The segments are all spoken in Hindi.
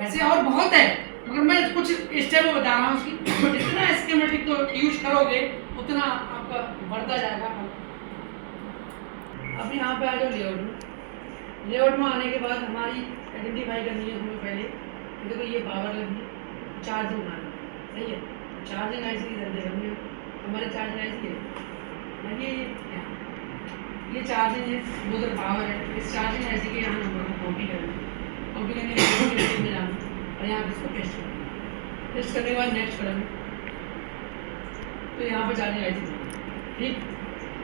ऐसे और बहुत है, मगर मैं कुछ स्टेप बता रहा हूँ उसकी। जितना स्कीमेटिक को यूज करोगे उतना आपका बढ़ता जाएगा। अब यहाँ पे आ जाओ लेआउट में। लेआउट में आने के बाद हमारी आइडेंटिफाई करनी है हमें पहले। देखो ये पावर लगी, चार्जिंग आना, सही है। चार्जिंग ऐसी इधर देखेंगे, हमारे चार्जिंग ऐसी है ये चार्जिंग है, उधर पावर है। इस चार्जिंग ऐसी के यहाँ नंबर को कॉपी करना, कॉपी करने के बाद में जाना और यहाँ पे इसको पेस्ट करना। पेस्ट करने के बाद नेक्स्ट करेंगे तो यहाँ पर चार्जिंग ऐसी, ठीक।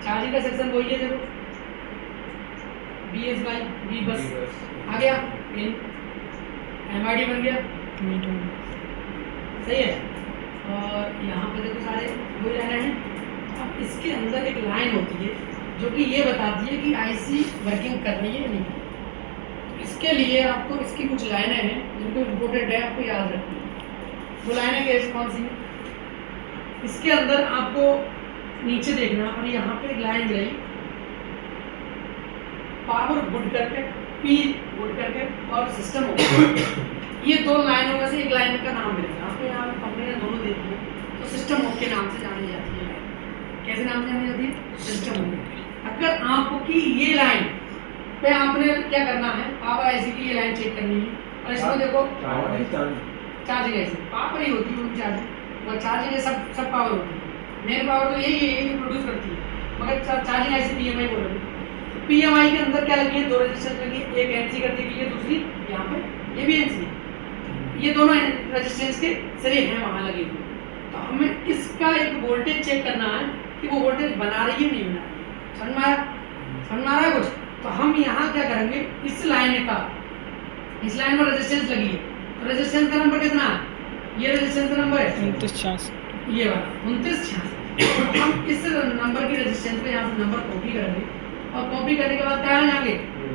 चार्जिंग का सेक्शन वही है, देखो BS बाई B बस आ गया, इन MID बन गया, सही है। और यहाँ पे देखो सारे हो रहे हैं। अब इसके अंदर एक लाइन होती है जो कि ये बताती है कि IC वर्किंग कर रही है या नहीं। इसके लिए आपको इसकी कुछ लाइनें हैं जिनको इम्पोर्टेंट है, आपको याद रखनी है। वो लाइनें कैसे कौन सी हैं? इसके अंदर आपको नीचे देखना और यहाँ पे एक लाइन गई पावर गुड करके, P गुड करके और सिस्टम हो। ये दो लाइनों में से एक लाइन का नाम मिलेगा आपको। यहाँ कंपनी ने दोनों दे दी है, तो सिस्टम मोड के नाम से जानी जाती है। कैसे नाम से जानी जाती है? System mode. अगर आपकी ये लाइन पे आपने क्या करना है, पावर IC की ये लाइन चेक करनी है और इसमें देखो चार्जिंग ऐसी पावर ही होती है, उनकी चार्जिंग और चार्जिंग सब पावर होती है। मेन पावर तो यही है, यही प्रोड्यूस करती है, मगर चार्जिंग ऐसी PMI बोल रही है। PMI के अंदर क्या लगी है? दो रेजिस्टेंस लगी है, एक NC कर दी गई है, दूसरी यहाँ पे ये भी NC है। ये दोनों रेजिस्टेंस के सिरे हैं वहाँ लगे हुए। तो हमें इसका एक वोल्टेज चेक करना है कि वो वोल्टेज बना रही है नहीं बना रही है। समझ में आया? समझ में आ रहा है कुछ? तो हम यहाँ क्या करेंगे, इस लाइन में रेजिस्टेंस लगी है, तो रेजिस्टेंस का नंबर कितना है? ये रेजिस्टेंस का नंबर है 2966, ये वाला 2966। हम इस नंबर की रेजिस्टेंस पे यहाँ से नंबर कॉपी करेंगे और कॉपी करने के बाद कहाँ जाएंगे?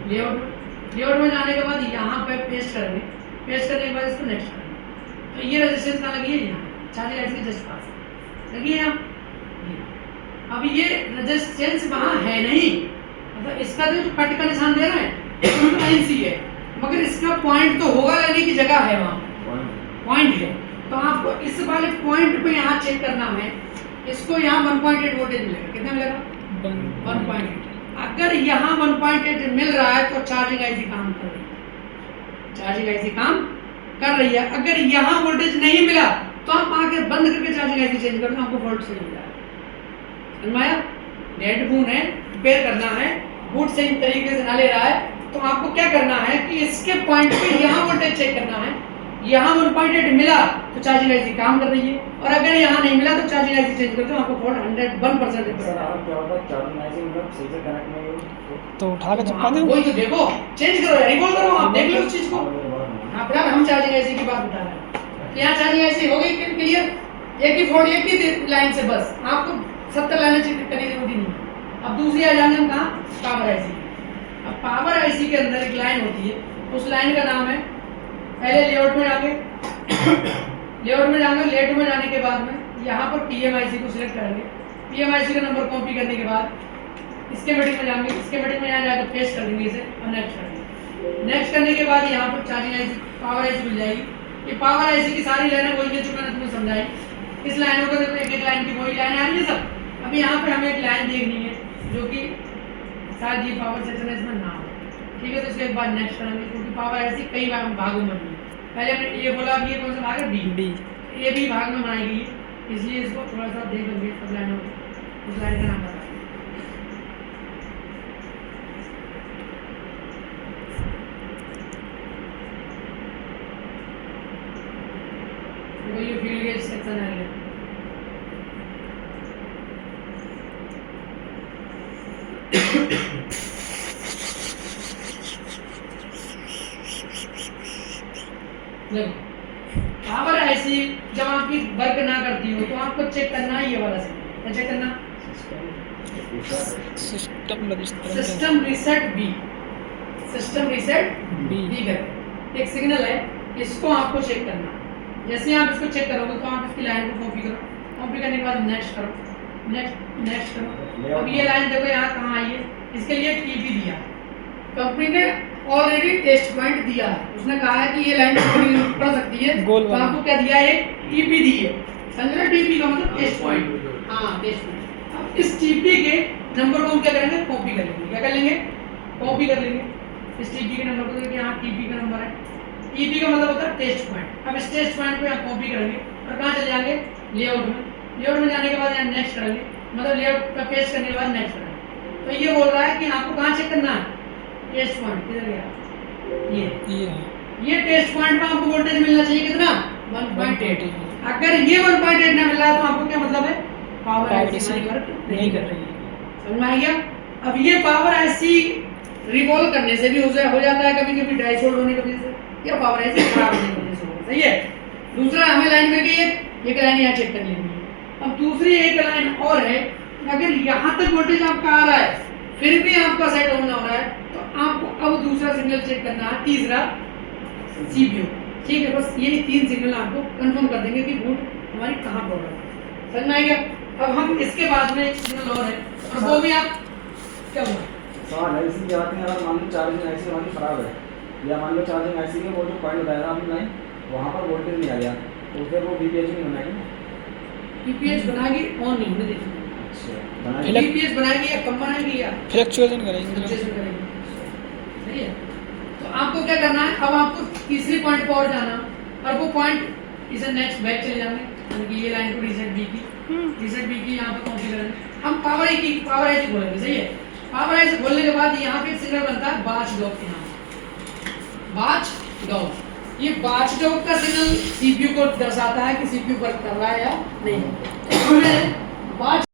लेआउट में जाने के बाद यहाँ पे पेस्ट करेंगे। पेस्ट करने के बाद इसको नेक्स्ट करेंगे। तो ये रेजिस्टेंस कहाँ लगी है? यहाँ चार्जिंग IC के जस्ट पास लगी है। अब ये रेजिस्टेंस वहाँ है नहीं, मतलब इसका जो कट का निशान दे रहा है तो NC है, मगर इसका पॉइंट तो होगा लेने की जगह है, वहाँ पॉइंट है। तो आपको इस वाले पॉइंट पे यहाँ चेक करना है। इसको यहाँ 1.8 वोल्टेज मिलेगा। कितना मिलेगा? 1.8। अगर यहाँ 1.8 मिल रहा है तो चार्जिंग IC काम कर रही है, चार्जिंग IC काम कर रही है। अगर यहाँ वोल्टेज नहीं मिला तो आप आके बंद करके चार्जिंग IC चेंज कर दो, आपको वोल्ट सही मिल जाएगा। समझ में आया? डेड फोन है, रिपेयर करना है, बूट सही तरीके से ना ले रहा है, तो आपको क्या करना है कि इसके पॉइंट पे यहाँ वोल्टेज चेक करना है। यहाँ 1.8 मिला तो चार्जिंग IC काम कर रही है, और अगर यहाँ नहीं मिला तो चार्जिंग IC चेंज कर दो, आपको वोल्ट 101% तो उठा के चिपका दो। वही तो देखो, चेंज करो, रिकॉल करो, आप देख लो उस चीज को। हाँ फिलहाल हम चार्जिंग IC की बात बता रहे हैं। यहाँ चार्जिंग IC हो गई क्लियर, एक ही फोल्ड एक ही लाइन से, बस आपको 70 लाइनें चेक करने की जरूरत नहीं। अब दूसरी आ जाएंगे हम कहाँ? Power IC। अब पावर IC के अंदर एक लाइन होती है, उस लाइन का नाम है, पहले लेआउट में जाएंगे, लेआउट में जाएंगे, लेआउट में जाने के बाद में यहाँ पर PMIC को सिलेक्ट करेंगे। PMIC का नंबर कॉपी करने के बाद स्कीमेटिक में जाएंगे, स्कीमेटिक में यहाँ जाकर पेस्ट कर देंगे इसे और नेक्स्ट करेंगे। नेक्स्ट करने के बाद यहाँ पर चार्जिंग IC पावर IC मिल जाएगी। ये पावर IC की सारी लाइनें वही है जो मैंने तुम्हें समझाई। इस लाइनों को देखो, एक एक लाइन की वही लाइन आ रही है सब। अभी यहाँ पे हमें एक लाइन देखनी है जो कि शायद ये पावर सेक्शन है, इसमें नाम है, ठीक है। तो इसके बाद नेक्स्ट करेंगे, क्योंकि पावर IC कई भागों में बनी है। पहले हमने ये बोला, अब ये कौन सा भाग है? B। ये भी भाग में बनाई गई है, इसलिए इसको थोड़ा सा देख लेंगे सब लाइनों को। उस लाइन का नाम बता ये फील्ड गेज सेक्शन है। पावर IC जब आपकी वर्क ना करती हो तो आपको चेक करना है ये वाला सिग्नल। क्या चेक करना? System reset B। System reset B करके एक सिग्नल है, इसको आपको चेक करना। जैसे आप इसको चेक करोगे तो आप इसकी लाइन को कॉपी करो, कॉपी करने के बाद नेक्स्ट करो, नेक्स्ट करो। अब ये लाइन देखो यहाँ कहाँ आई है, इसके लिए TP दिया, कंपनी ने ऑलरेडी टेस्ट पॉइंट दिया है। उसने कहा है कि ये लाइन पड़ सकती है। गोल तो वाला। आपको क्या दिया है, टीपी दी है, समझ टीपी का मतलब टेस्ट पॉइंट। हाँ टेस्ट पॉइंट। अब इस टीपी के नंबर को हम क्या करेंगे, कॉपी कर लेंगे। क्या कर लेंगे, कॉपी कर लेंगे। इस टीपी के नंबर को देखिए, यहाँ टीपी का नंबर है, टीपी का मतलब होता है टेस्ट पॉइंट। अब इस टेस्ट पॉइंट को यहाँ कॉपी करेंगे और कहाँ चले जाएंगे, लेआउट में। लेआउट में जाने के बाद यहाँ नेक्स्ट करेंगे, मतलब लेआउट का पेस्ट करने के बाद नेक्स्ट करेंगे। तो ये बोल रहा है कि आपको कहाँ चेक करना है, टेस्ट पॉइंट किधर गया, ये टेस्ट पॉइंट में आपको वोल्टेज मिलना चाहिए कितना, 1.8। अगर ये 1.8 ना मिल रहा है तो आपको क्या मतलब है, पावर ऐसी वर्क नहीं कर रही है। समझ में आ गया। अब ये पावर ऐसी रिवॉल्व करने से भी हो जाता है कभी कभी, डाई शॉर्ट होने की वजह से, या पावर ऐसी खराब होने की वजह से होता है। सही है। दूसरा हमें लाइन मिल गई है, एक लाइन यहाँ चेक कर लेंगे। अब दूसरी एक लाइन और है, अगर यहाँ तक वोल्टेज आपका आ रहा है फिर भी आपका सेट ऑन हो रहा है तो आपको अब दूसरा सिग्नल चेक करना है, तीसरा सीपीयू। ठीक है, बस ये 3 सिग्नल आपको कंफर्म कर देंगे कि बूट हमारी कहाँ प्रॉब्लम है। समझ में आएगा। अब हम इसके बाद में एक सिग्नल और है, और वो भी आप क्या हुआ सवाल है इसी बात में, अगर मान लो चार्जिंग ऐसी हमारी खराब है, या मान लो चार्जिंग ऐसी है, वो जो पॉइंट बताया था आपने लाइन, वहाँ पर वोल्टेज नहीं आ गया, तो फिर वो बीपीएच नहीं बनाएगी ना। बीपीएच बनाएगी, ऑन नहीं होने देगी। अच्छा बनाएगी, बीपीएच बनाएगी या कम बनाएगी या फ्लक्चुएशन करेंगे। फ्लक्चुएशन करेगी। सही है। तो आपको क्या करना है, अब आपको तीसरी पॉइंट पर और जाना, और वो पॉइंट इसे नेक्स्ट बैक चले जाएंगे, क्योंकि ये लाइन को रीसेट बी की, रीसेट बी की यहाँ पर कॉपी करेंगे। हम पावर आई की खोलेंगे। सही है। पावर आई से खोलने के बाद यहाँ पे एक सिग्नल बनता है बाच डॉग के नाम, बाच डॉग। ये बाच डॉग का सिग्नल सीपीयू को दर्शाता है कि सीपीयू वर्क कर रहा है या नहीं। तो हमें बाच